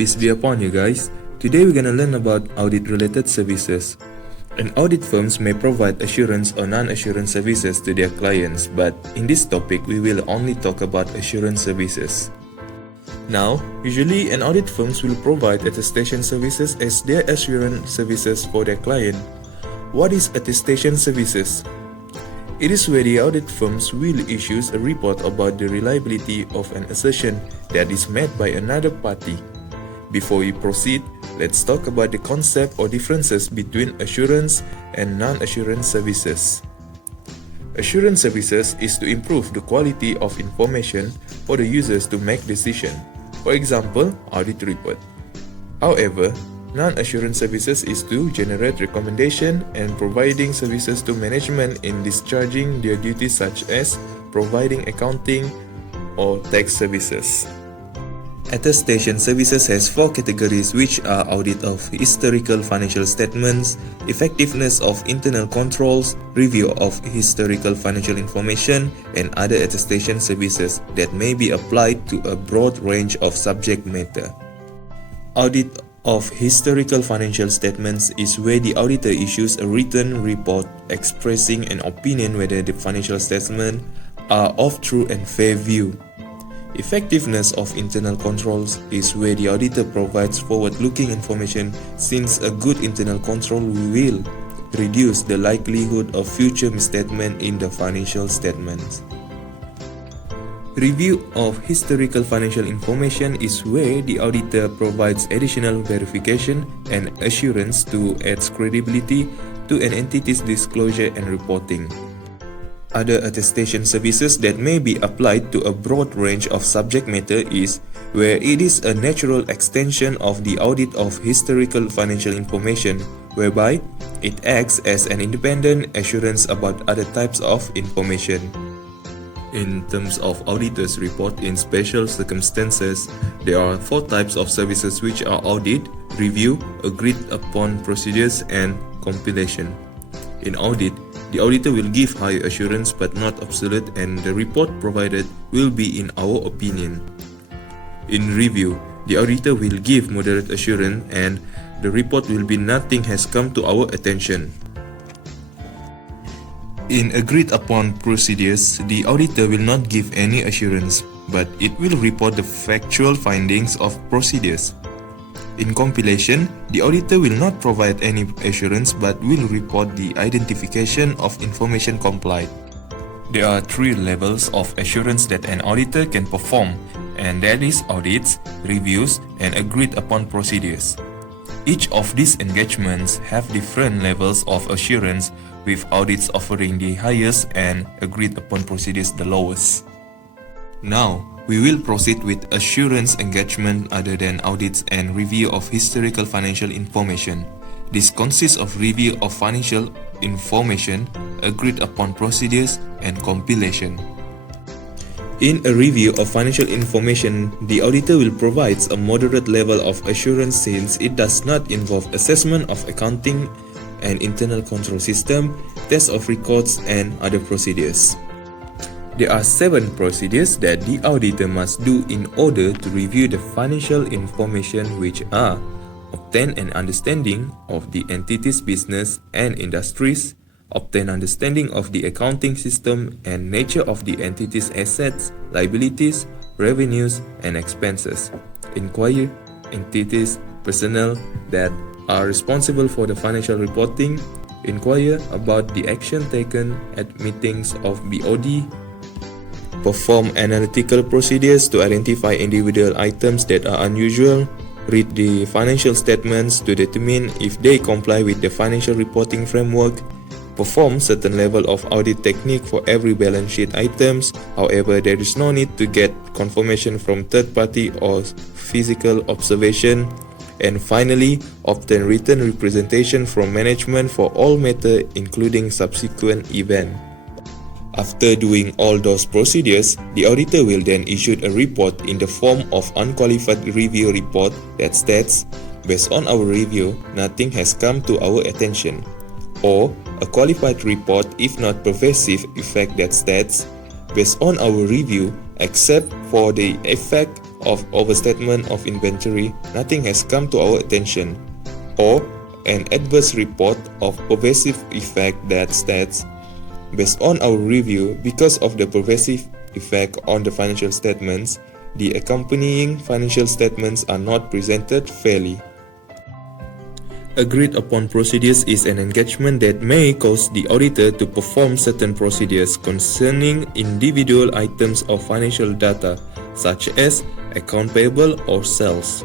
Peace be upon you guys. Today we're gonna learn about audit-related services. An audit firms may provide assurance or non-assurance services to their clients, but in this topic we will only talk about assurance services. Now, usually an audit firms will provide attestation services as their assurance services for their client. What is attestation services? It is where the audit firms will issue a report about the reliability of an assertion that is made by another party. Before we proceed, let's talk about the concept or differences between assurance and non-assurance services. Assurance services is to improve the quality of information for the users to make decisions. For example, audit report. However, non-assurance services is to generate recommendation and providing services to management in discharging their duties such as providing accounting or tax services. Attestation services has four categories, which are audit of historical financial statements, effectiveness of internal controls, review of historical financial information, and other attestation services that may be applied to a broad range of subject matter. Audit of historical financial statements is where the auditor issues a written report expressing an opinion whether the financial statements are of true and fair view. Effectiveness of internal controls is where the auditor provides forward-looking information, since a good internal control will reduce the likelihood of future misstatement in the financial statements. Review of historical financial information is where the auditor provides additional verification and assurance to add credibility to an entity's disclosure and reporting. Other attestation services that may be applied to a broad range of subject matter is where it is a natural extension of the audit of historical financial information, whereby it acts as an independent assurance about other types of information. In terms of auditor's report in special circumstances, there are four types of services, which are audit, review, agreed upon procedures, and compilation. In audit, the auditor will give high assurance but not absolute, and the report provided will be in our opinion. In review, the auditor will give moderate assurance and the report will be nothing has come to our attention. In agreed upon procedures, the auditor will not give any assurance, but it will report the factual findings of procedures. In compilation, the auditor will not provide any assurance but will report the identification of information complied. There are three levels of assurance that an auditor can perform, and that is audits, reviews, and agreed upon procedures. Each of these engagements have different levels of assurance, with audits offering the highest and agreed upon procedures the lowest. Now, we will proceed with assurance engagement other than audits and review of historical financial information. This consists of review of financial information, agreed upon procedures, and compilation. In a review of financial information, the auditor will provide a moderate level of assurance since it does not involve assessment of accounting and internal control system, test of records, and other procedures. There are 7 procedures that the auditor must do in order to review the financial information, which are: obtain an understanding of the entity's business and industries, obtain understanding of the accounting system and nature of the entity's assets, liabilities, revenues, and expenses, inquire entities, personnel that are responsible for the financial reporting, inquire about the action taken at meetings of BOD, perform analytical procedures to identify individual items that are unusual, read the financial statements to determine if they comply with the financial reporting framework, perform certain level of audit technique for every balance sheet items. However, there is no need to get confirmation from third party or physical observation. And finally, obtain written representation from management for all matter, including subsequent event. After doing all those procedures, the auditor will then issue a report in the form of unqualified review report that states, based on our review, nothing has come to our attention, or a qualified report if not pervasive effect that states, based on our review, except for the effect of overstatement of inventory, nothing has come to our attention, or an adverse report of pervasive effect that states, based on our review, because of the pervasive effect on the financial statements, the accompanying financial statements are not presented fairly. Agreed upon procedures is an engagement that may cause the auditor to perform certain procedures concerning individual items of financial data, such as account payable or sales.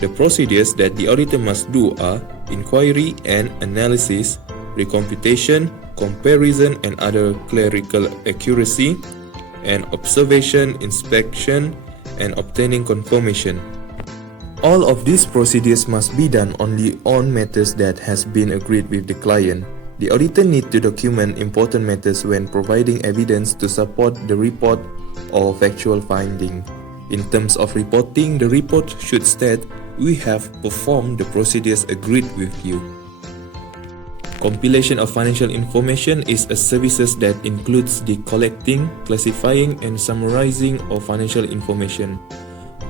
The procedures that the auditor must do are inquiry and analysis, recomputation, comparison and other clerical accuracy, and observation, inspection, and obtaining confirmation. All of these procedures must be done only on matters that has been agreed with the client. The auditor needs to document important matters when providing evidence to support the report or factual finding. In terms of reporting, the report should state, "We have performed the procedures agreed with you." Compilation of financial information is a service that includes the collecting, classifying, and summarizing of financial information.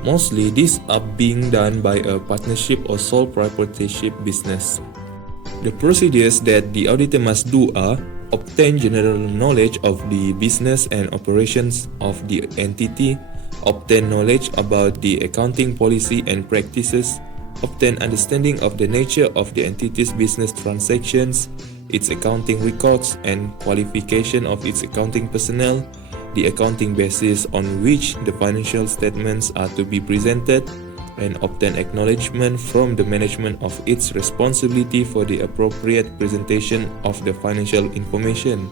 Mostly, these are being done by a partnership or sole proprietorship business. The procedures that the auditor must do are obtain general knowledge of the business and operations of the entity, obtain knowledge about the accounting policy and practices, obtain understanding of the nature of the entity's business transactions, its accounting records and qualification of its accounting personnel, the accounting basis on which the financial statements are to be presented, and obtain acknowledgement from the management of its responsibility for the appropriate presentation of the financial information.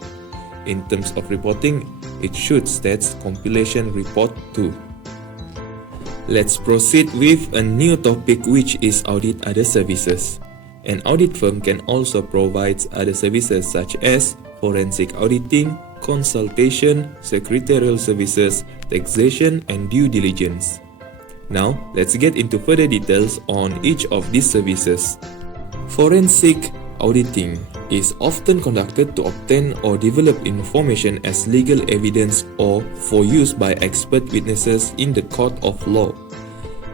In terms of reporting, it should state compilation report 2. Let's proceed with a new topic, which is audit other services. An audit firm can also provide other services such as forensic auditing, consultation, secretarial services, taxation, and due diligence. Now, let's get into further details on each of these services. Forensic auditing is often conducted to obtain or develop information as legal evidence or for use by expert witnesses in the court of law.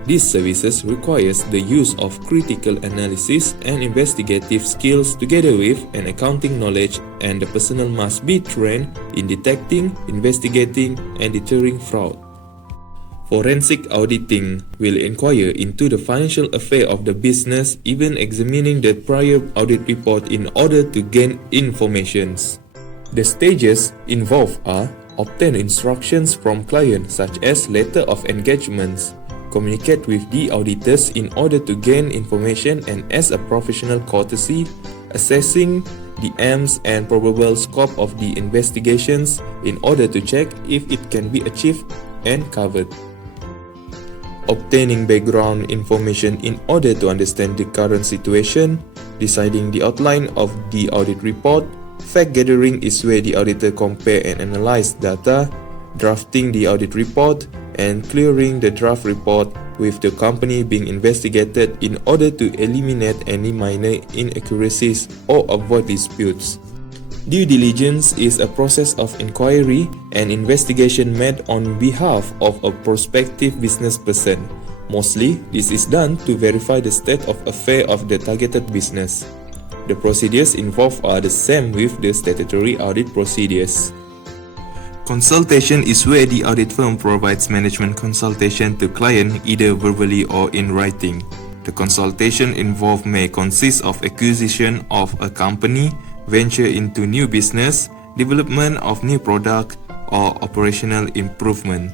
These services requires the use of critical analysis and investigative skills together with an accounting knowledge, and the personnel must be trained in detecting, investigating, and deterring fraud. Forensic auditing will inquire into the financial affair of the business, even examining the prior audit report in order to gain informations. The stages involved are obtain instructions from clients such as letter of engagements, communicate with the auditors in order to gain information, and as a professional courtesy, assessing the aims and probable scope of the investigations in order to check if it can be achieved and covered. Obtaining background information in order to understand the current situation, deciding the outline of the audit report. Fact gathering is where the auditor compare and analyze data, drafting the audit report, and clearing the draft report with the company being investigated in order to eliminate any minor inaccuracies or avoid disputes. Due diligence is a process of inquiry and investigation made on behalf of a prospective business person. Mostly, this is done to verify the state of affairs of the targeted business. The procedures involved are the same with the statutory audit procedures. Consultation is where the audit firm provides management consultation to client either verbally or in writing. The consultation involved may consist of acquisition of a company, venture into new business, development of new product, or operational improvement.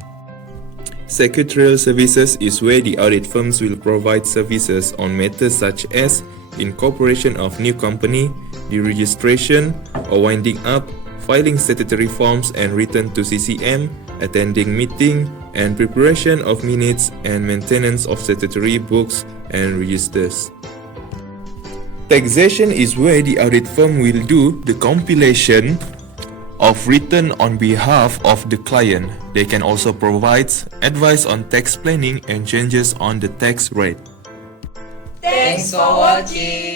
Secretarial services is where the audit firms will provide services on matters such as incorporation of new company, the registration or winding up, filing statutory forms and return to CCM, attending meeting, and preparation of minutes and maintenance of statutory books and registers. Taxation is where the audit firm will do the compilation of return on behalf of the client. They can also provide advice on tax planning and changes on the tax rate. Thanks for watching.